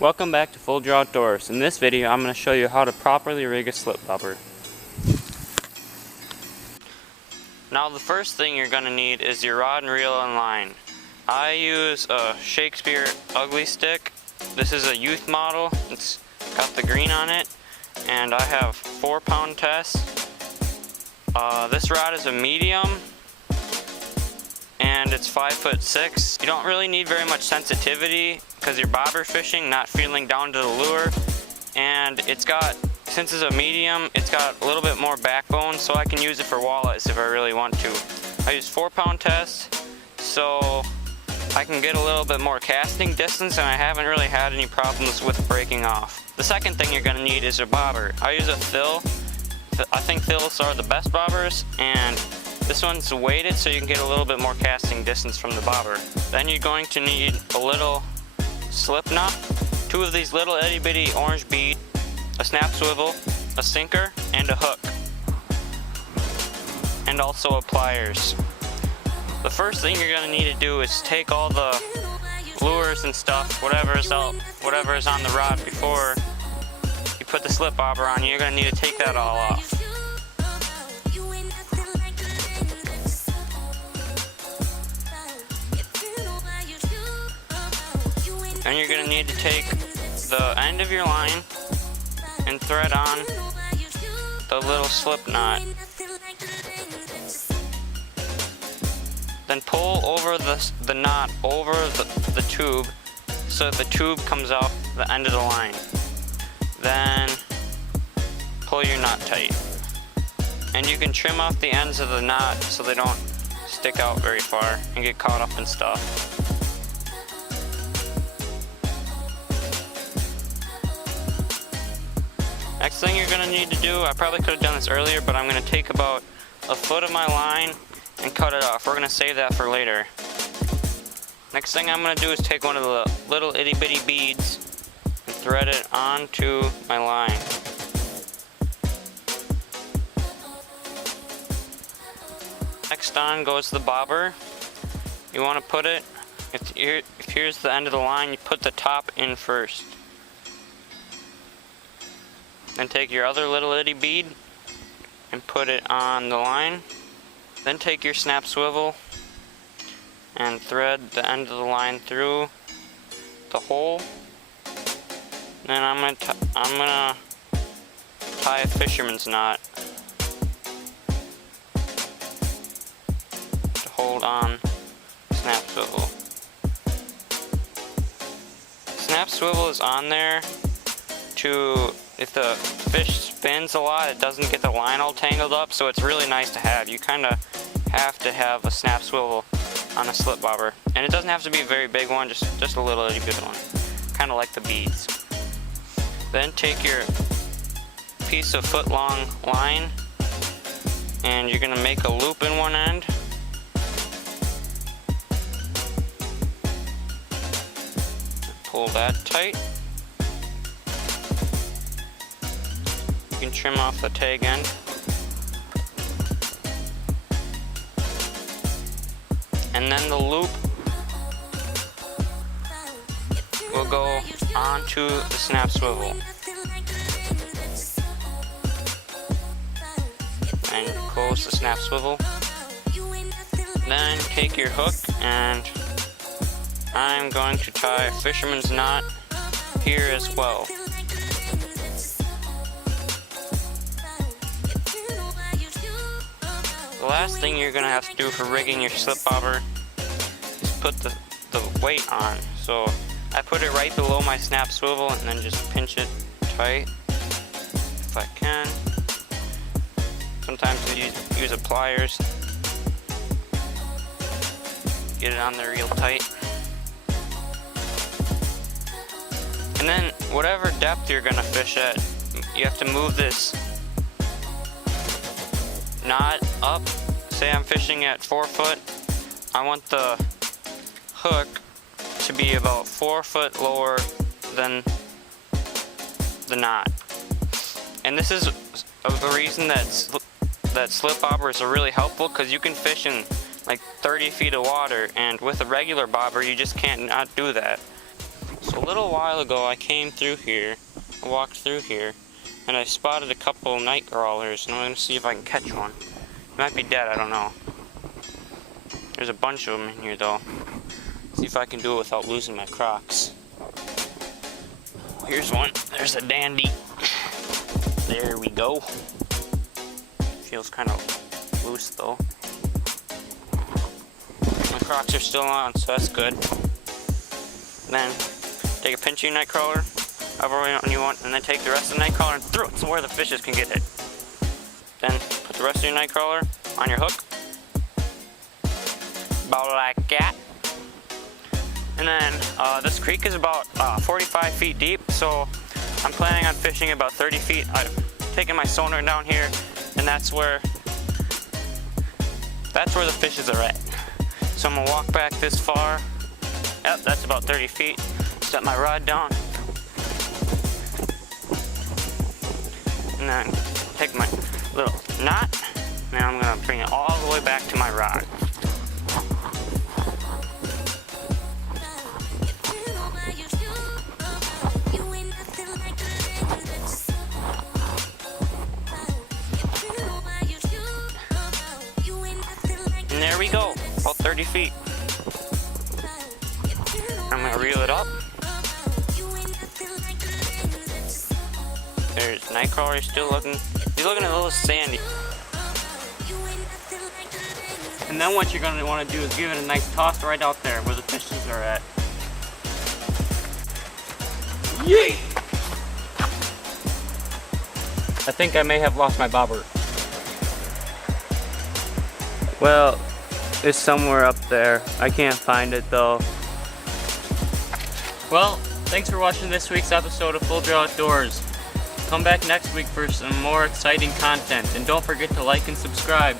Welcome back to Full Draw Outdoors. In this video I'm going to show you how to properly rig a slip bobber. Now the first thing you're going to need is your rod and reel and line. I use a Shakespeare Ugly Stick. This is a youth model. It's got the green on it and I have 4-pound tests. This rod is a medium and it's 5'6". You don't really need very much sensitivity because you're bobber fishing, not feeling down to the lure. And it's got, since it's a medium, it's got a little bit more backbone, so I can use it for walleyes if I really want to. I use 4-pound tests, so I can get a little bit more casting distance, and I haven't really had any problems with breaking off. The second thing you're going to need is a bobber. I use a Thill. I think Thills are the best bobbers, and this one's weighted so you can get a little bit more casting distance from the bobber. Then you're going to need a little slip knot, 2 of these little itty bitty orange bead, a snap swivel, a sinker, and a hook. And also a pliers. The first thing you're going to need to do is take all the lures and stuff, whatever is on the rod before you put the slip bobber on. You're going to need to take that all off. And you're going to need to take the end of your line and thread on the little slip knot. Then pull over the knot over the tube so that the tube comes out the end of the line. Then pull your knot tight. And you can trim off the ends of the knot so they don't stick out very far and get caught up in stuff. Next thing you're going to need to do, I probably could have done this earlier, but I'm going to take about a foot of my line and cut it off. We're going to save that for later. Next thing I'm going to do is take one of the little itty bitty beads and thread it onto my line. Next on goes the bobber. You want to put it, if here's the end of the line, you put the top in first. Then take your other little itty bead and put it on the line. Then take your snap swivel and thread the end of the line through the hole. Then I'm gonna tie a fisherman's knot to hold on snap swivel. Snap swivel is on there to, if the fish spins a lot, it doesn't get the line all tangled up, so it's really nice to have. You kind of have to have a snap swivel on a slip bobber. And it doesn't have to be a very big one, just a little itty bitty one. Kind of like the beads. Then take your piece of foot-long line, and you're going to make a loop in one end. Pull that tight. You can trim off the tag end. And then the loop will go onto the snap swivel. And close the snap swivel. Then take your hook, and I'm going to tie a fisherman's knot here as well. The last thing you're going to have to do for rigging your slip bobber is put the weight on. So I put it right below my snap swivel and then just pinch it tight if I can. Sometimes I use a pliers. Get it on there real tight. And then whatever depth you're going to fish at, you have to move this knot up. Say I'm fishing at 4 foot. I want the hook to be about 4 foot lower than the knot. And this is the reason that slip bobbers are really helpful, because you can fish in like 30 feet of water, and with a regular bobber you just can't not do that. So a little while ago I came through here, I walked through here, and I spotted a couple night crawlers, and I'm going to see if I can catch one. It might be dead, I don't know. There's a bunch of them in here though. See if I can do it without losing my Crocs. Here's one. There's a dandy. There we go. Feels kind of loose though. My Crocs are still on, so that's good. Then take a pinch of your night crawler, however one you want, and then take the rest of the night crawler and throw it somewhere the fishes can get it. Then put the rest of your night crawler on your hook, about like that. And then this creek is about 45 feet deep, so I'm planning on fishing about 30 feet. I'm taking my sonar down here, and that's where the fishes are at. So I'm gonna walk back this far. Yep, that's about 30 feet. Set my rod down. And then take my little knot, and I'm gonna bring it all the way back to my rod. And there we go, about 30 feet. I'm gonna reel it up. There's Nightcrawler, he's looking a little sandy. And then what you're gonna wanna do is give it a nice toss right out there where the fishes are at. Yay! I think I may have lost my bobber. Well, it's somewhere up there. I can't find it though. Well, thanks for watching this week's episode of Full Draw Outdoors. Come back next week for some more exciting content, and don't forget to like and subscribe.